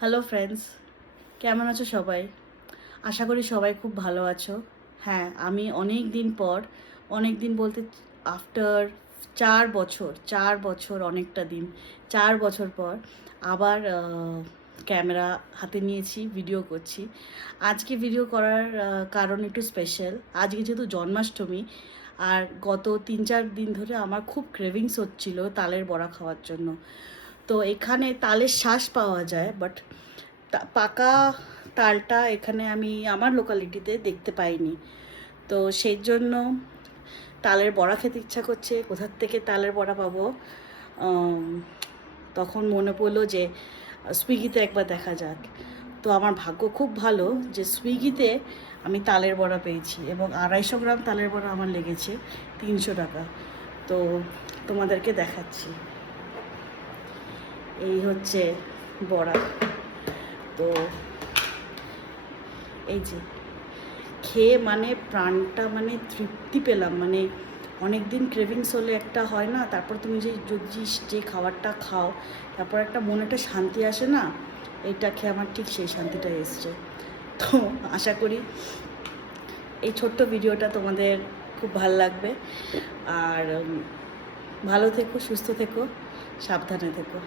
Hello friends, কেমন আছো সবাই? আশা করি সবাই খুব ভালো আছো। হ্যাঁ, আমি অনেক দিন বলতে আফটার 4 বছর অনেকটা দিন, 4 বছর পর আবার ক্যামেরা হাতে নিয়েছি, ভিডিও করছি। আজকে ভিডিও করার কারণ একটু স্পেশাল। আজকে যেহেতু জন্মাষ্টমী, আর গত 3-4 দিন ধরে আমার খুব ক্রেভিংস হচ্ছিল তালের বড়া খাওয়ার জন্য। তো এখানে তালের শ্বাস পাওয়া যায়, বাট পাকা তালটা এখানে আমি আমার লোকালিটিতে দেখতে পাইনি। তো সেই জন্য তালের বড়া খেতে ইচ্ছা করছে। কোথার থেকে তালের বড়া পাবো? আম, তখন মনে পড়লো যে সুইগিতে একবার দেখা যাক। তো আমার ভাগ্য খুব ভালো যে সুইগিতে আমি তালের বড়া পেয়েছি, এবং 250 গ্রাম তালের বড়া আমার লেগেছে 300 টাকা। তো তোমাদেরকে দেখাচ্ছি, এই হচ্ছে বড়া। তো এই যে খেয়ে মানে প্রাণটা মানে তৃপ্তি পেলাম। মানে অনেক দিন ক্রেভিংস হলে একটা হয় না, তারপর তুমি যে খাবারটা খাও, তারপর একটা মনে একটা শান্তি আসে না, এইটা খেয়ে আমার ঠিক সেই শান্তিটা এসছে। তো আশা করি এই ছোট্ট ভিডিওটা তোমাদের খুব ভালো লাগবে। আর ভালো থেকো, সুস্থ থেকো, সাবধানে থেকো।